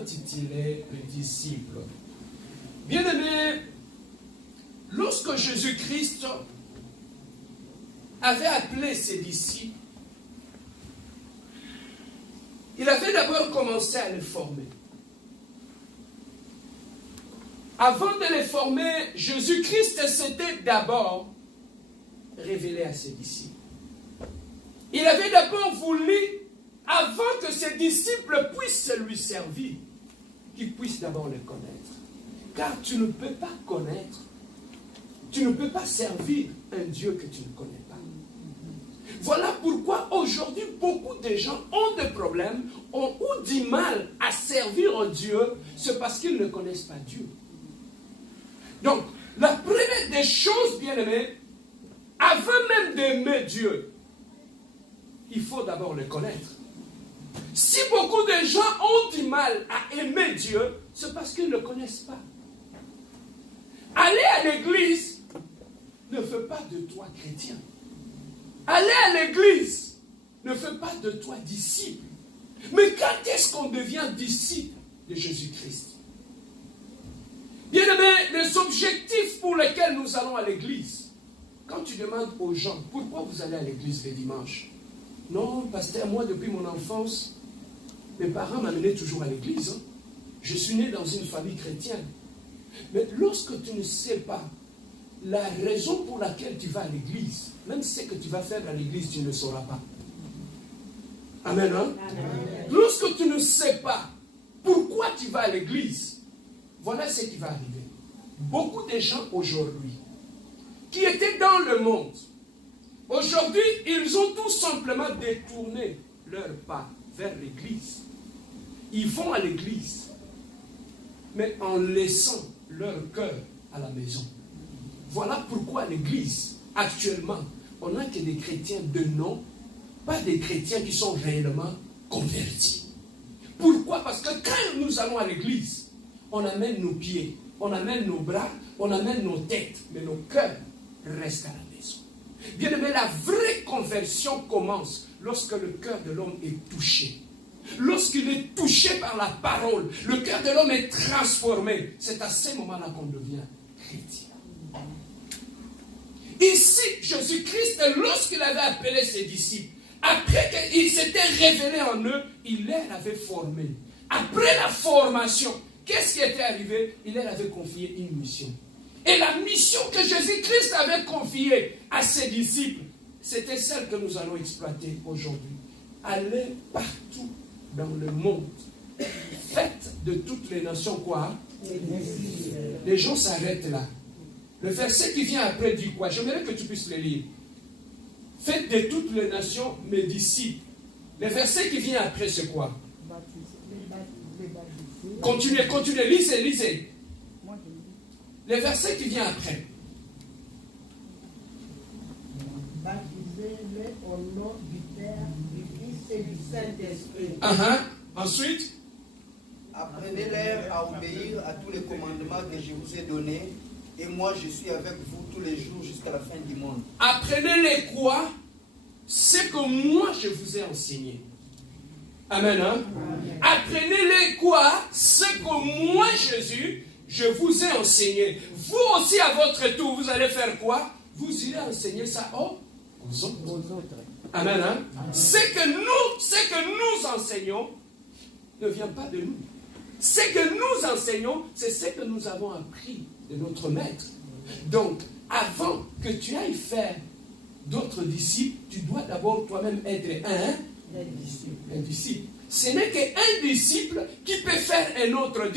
intitulé le disciple. Bien-aimés, lorsque Jésus-Christ avait appelé ses disciples, il avait d'abord commencé à les former. Avant de les former, Jésus-Christ s'était d'abord révélé à ses disciples. Il avait d'abord voulu, avant que ses disciples puissent lui servir, qu'ils puissent d'abord le connaître. Car tu ne peux pas connaître, tu ne peux pas servir un Dieu que tu ne connais pas. Voilà pourquoi aujourd'hui beaucoup de gens ont des problèmes, ont ou du mal à servir Dieu, c'est parce qu'ils ne connaissent pas Dieu. Donc, la première des choses, bien-aimés, avant même d'aimer Dieu, il faut d'abord le connaître. Si beaucoup de gens ont du mal à aimer Dieu, c'est parce qu'ils ne le connaissent pas. Aller à l'église ne fait pas de toi chrétien. Aller à l'église ne fait pas de toi disciple. Mais quand est-ce qu'on devient disciple de Jésus-Christ? Bien-aimés, les objectifs pour lesquels nous allons à l'église, quand tu demandes aux gens, pourquoi vous allez à l'église le dimanche? Non, pasteur, moi depuis mon enfance, mes parents m'amenaient toujours à l'église. Hein. Je suis né dans une famille chrétienne. Mais lorsque tu ne sais pas la raison pour laquelle tu vas à l'église, même ce que tu vas faire à l'église, tu ne le sauras pas. Amen, hein? Amen. Lorsque tu ne sais pas pourquoi tu vas à l'église, voilà ce qui va arriver. Beaucoup de gens aujourd'hui, qui étaient dans le monde, aujourd'hui, ils ont tout simplement détourné leur pas vers l'église. Ils vont à l'église, mais en laissant leur cœur à la maison. Voilà pourquoi l'église, actuellement, on n'a que des chrétiens de nom, pas des chrétiens qui sont réellement convertis. Pourquoi? Parce que quand nous allons à l'église, on amène nos pieds, on amène nos bras, on amène nos têtes, mais nos cœurs restent à la maison. Bien aimé, la vraie conversion commence lorsque le cœur de l'homme est touché. Lorsqu'il est touché par la parole, le cœur de l'homme est transformé. C'est à ce moment-là qu'on devient chrétien. Ici, Jésus-Christ, lorsqu'il avait appelé ses disciples, après qu'il s'était révélé en eux, il les avait formés. Après la formation, qu'est-ce qui était arrivé? Il leur avait confié une mission. Et la mission que Jésus-Christ avait confiée à ses disciples, c'était celle que nous allons exploiter aujourd'hui. Allez partout dans le monde. Faites de toutes les nations quoi? Les gens s'arrêtent là. Le verset qui vient après dit quoi? J'aimerais que tu puisses le lire. Faites de toutes les nations mes disciples. Le verset qui vient après, c'est quoi? Continuez, lisez. Le verset qui vient après. Baptisez-les au nom du Père, du Fils et du Saint-Esprit. Ensuite, apprenez-les à obéir à tous les commandements que je vous ai donnés, et moi je suis avec vous tous les jours jusqu'à la fin du monde. Apprenez-les quoi? Ce que moi je vous ai enseigné. Amen, hein? Amen. Apprenez-les quoi? Ce que moi, Jésus, je vous ai enseigné. Vous aussi, à votre tour, vous allez faire quoi? Vous irez enseigner ça aux autres. Amen, hein? Amen. Ce que nous enseignons ne vient pas de nous. Ce que nous enseignons, c'est ce que nous avons appris de notre maître. Donc, avant que tu ailles faire d'autres disciples, tu dois d'abord toi-même être un disciple. Ce n'est qu'un disciple qui peut faire un autre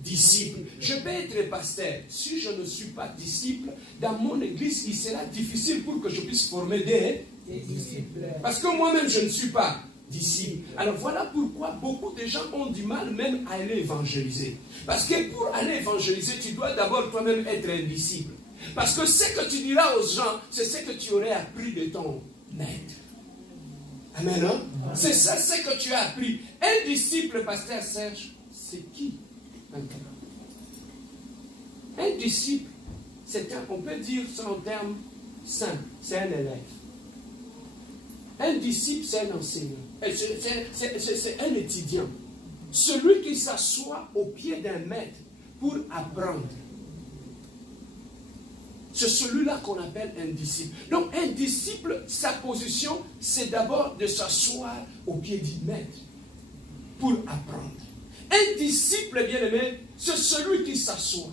disciple. Je peux être pasteur. Si je ne suis pas disciple, dans mon église, il sera difficile pour que je puisse former des disciples. Parce que moi-même, je ne suis pas disciple. Alors voilà pourquoi beaucoup de gens ont du mal même à aller évangéliser. Parce que pour aller évangéliser, tu dois d'abord toi-même être un disciple. Parce que ce que tu diras aux gens, c'est ce que tu aurais appris de ton maître. Amen, hein? C'est ça ce que tu as appris. Un disciple, pasteur Serge, c'est qui? Un disciple, on peut dire ça en termes simples, c'est un élève. Un disciple, c'est un enseignant. C'est un étudiant. Celui qui s'assoit au pied d'un maître pour apprendre. C'est celui-là qu'on appelle un disciple. Donc un disciple, sa position, c'est d'abord de s'asseoir au pied du maître pour apprendre. Un disciple, bien aimé, c'est celui qui s'assoit.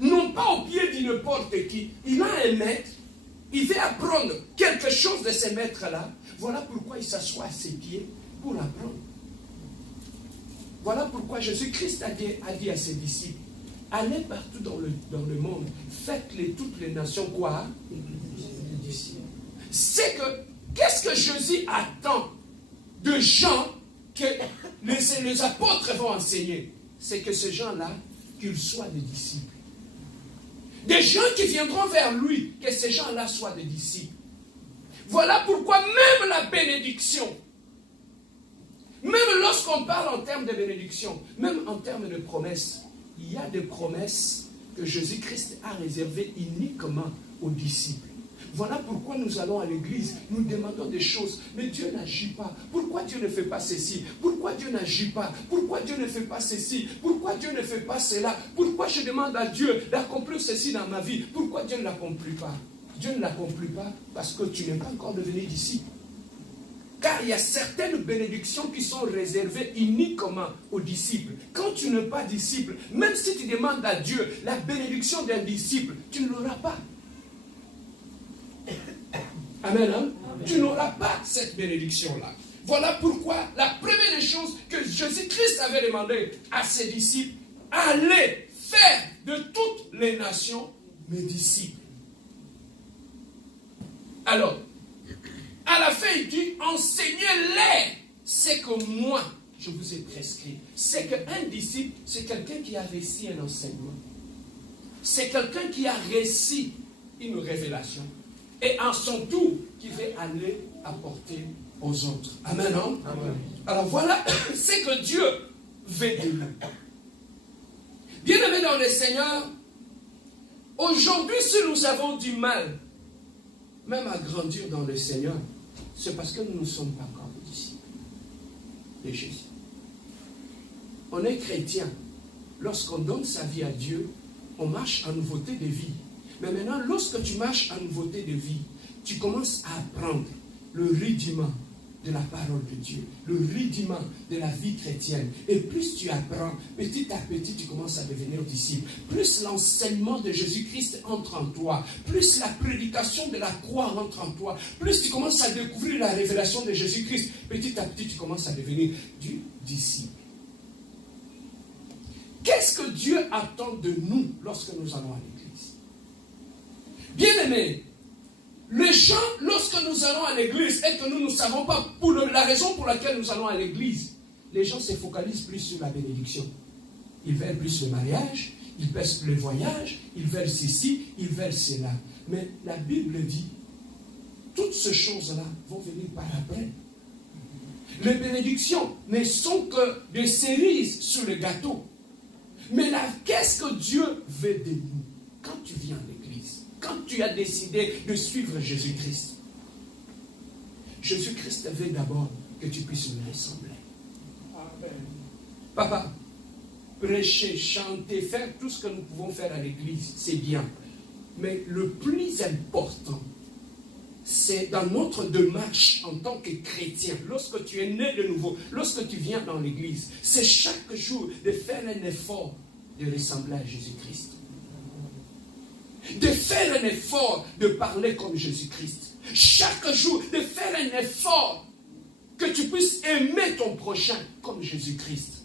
Non pas au pied de n'importe qui. Il a un maître, il veut apprendre quelque chose de ces maîtres-là. Voilà pourquoi il s'assoit à ses pieds pour apprendre. Voilà pourquoi Jésus-Christ a dit à ses disciples, allez partout dans le monde, faites-les toutes les nations quoi? C'est que, qu'est-ce que Jésus attend de gens que les apôtres vont enseigner? C'est que ces gens-là, qu'ils soient des disciples. Des gens qui viendront vers lui, que ces gens-là soient des disciples. Voilà pourquoi même la bénédiction, même lorsqu'on parle en termes de bénédiction, même en termes de promesses, il y a des promesses que Jésus-Christ a réservées uniquement aux disciples. Voilà pourquoi nous allons à l'église, nous demandons des choses, mais Dieu n'agit pas. Pourquoi Dieu ne fait pas ceci? Pourquoi Dieu n'agit pas? Pourquoi Dieu ne fait pas ceci? Pourquoi Dieu ne fait pas cela? Pourquoi je demande à Dieu d'accomplir ceci dans ma vie? Pourquoi Dieu ne l'accomplit pas? Dieu ne l'accomplit pas parce que tu n'es pas encore devenu disciple. Car il y a certaines bénédictions qui sont réservées uniquement aux disciples. Quand tu n'es pas disciple, même si tu demandes à Dieu la bénédiction d'un disciple, tu ne l'auras pas. Amen, hein? Amen. Tu n'auras pas cette bénédiction-là. Voilà pourquoi la première des choses que Jésus-Christ avait demandé à ses disciples, allez faire de toutes les nations mes disciples. Alors, à la fin, il dit, enseignez-les ce que moi, je vous ai prescrit. C'est qu'un disciple, c'est quelqu'un qui a réussi un enseignement. C'est quelqu'un qui a réussi une révélation. Et en son tour, qui veut aller apporter aux autres. Amen, non? Amen. Alors voilà ce que Dieu veut de nous. Bien-aimés dans le Seigneur, aujourd'hui, si nous avons du mal, même à grandir dans le Seigneur, c'est parce que nous ne sommes pas encore des disciples de Jésus. On est chrétien. Lorsqu'on donne sa vie à Dieu, on marche en nouveauté de vie. Mais maintenant, lorsque tu marches en nouveauté de vie, tu commences à apprendre le rudiment de la parole de Dieu, le rudiment de la vie chrétienne. Et plus tu apprends, petit à petit, tu commences à devenir disciple. Plus l'enseignement de Jésus-Christ entre en toi, plus la prédication de la croix entre en toi, plus tu commences à découvrir la révélation de Jésus-Christ, petit à petit, tu commences à devenir du disciple. Qu'est-ce que Dieu attend de nous lorsque nous allons à l'église? Bien-aimés, les gens, lorsque nous allons à l'église et que nous ne savons pas pour la raison pour laquelle nous allons à l'église, les gens se focalisent plus sur la bénédiction. Ils veulent plus le mariage, ils veulent le voyage, ils veulent ceci, ils veulent cela. Mais la Bible dit, toutes ces choses-là vont venir par après. Les bénédictions ne sont que des cerises sur le gâteau. Mais là, qu'est-ce que Dieu veut de nous quand tu viens à l'église? Quand tu as décidé de suivre Jésus-Christ, Jésus-Christ veut d'abord que tu puisses lui ressembler. Amen. Papa, prêcher, chanter, faire tout ce que nous pouvons faire à l'église, c'est bien. Mais le plus important, c'est dans notre démarche en tant que chrétien, lorsque tu es né de nouveau, lorsque tu viens dans l'église, c'est chaque jour de faire un effort de ressembler à Jésus-Christ. De faire un effort de parler comme Jésus-Christ. Chaque jour, de faire un effort que tu puisses aimer ton prochain comme Jésus-Christ.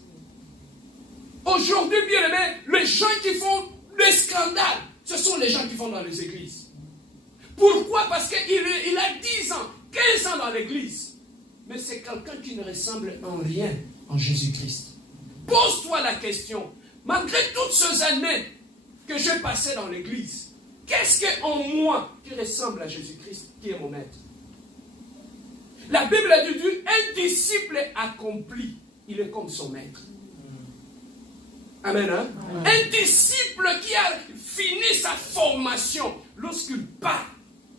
Aujourd'hui, bien aimé, les gens qui font des scandales, ce sont les gens qui vont dans les églises. Pourquoi? Parce qu'il a 10 ans, 15 ans dans l'église. Mais c'est quelqu'un qui ne ressemble en rien en Jésus-Christ. Pose-toi la question. Malgré toutes ces années que j'ai passées dans l'église, qu'est-ce qu'en moi qui ressemble à Jésus-Christ, qui est mon maître? La Bible a dit, un disciple accompli, il est comme son maître. Amen, hein? Amen. Un disciple qui a fini sa formation, lorsqu'il parle,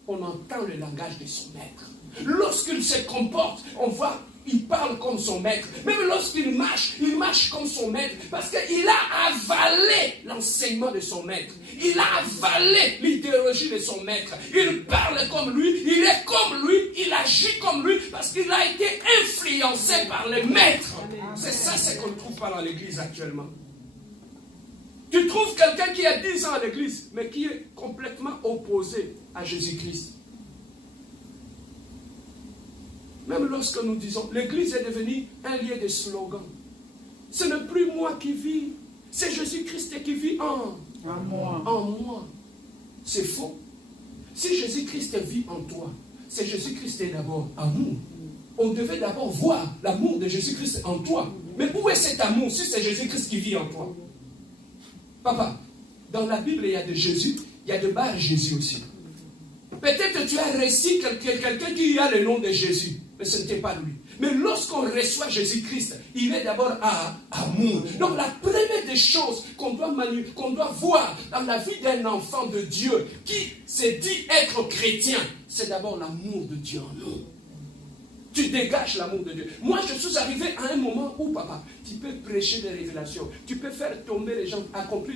on entend le langage de son maître. Lorsqu'il se comporte, on voit il parle comme son maître. Même lorsqu'il marche comme son maître. Parce qu'il a avalé l'enseignement de son maître. Il a avalé l'idéologie de son maître. Il parle comme lui, il est comme lui, il agit comme lui, parce qu'il a été influencé par le maître. C'est ça ce qu'on ne trouve pas dans l'église actuellement. Tu trouves quelqu'un qui a 10 ans à l'église, mais qui est complètement opposé à Jésus-Christ. Même lorsque nous disons, l'église est devenue un lieu de slogan. Ce n'est plus moi qui vis, c'est Jésus-Christ qui vit en moi. C'est faux. Si Jésus-Christ vit en toi, c'est Jésus-Christ d'abord amour. On devait d'abord voir l'amour de Jésus-Christ en toi. Mais où est cet amour si c'est Jésus-Christ qui vit en toi? Papa, dans la Bible, il y a de Jésus, il y a de Bar-Jésus aussi. Peut-être que tu as reçu quelqu'un qui a le nom de Jésus, mais ce n'était pas lui. Mais lorsqu'on reçoit Jésus-Christ, il est d'abord à amour. Donc la première des choses qu'on doit voir dans la vie d'un enfant de Dieu qui se dit être chrétien, c'est d'abord l'amour de Dieu en nous. Tu dégages l'amour de Dieu. Moi, je suis arrivé à un moment où, papa, tu peux prêcher des révélations. Tu peux faire tomber les gens, accomplir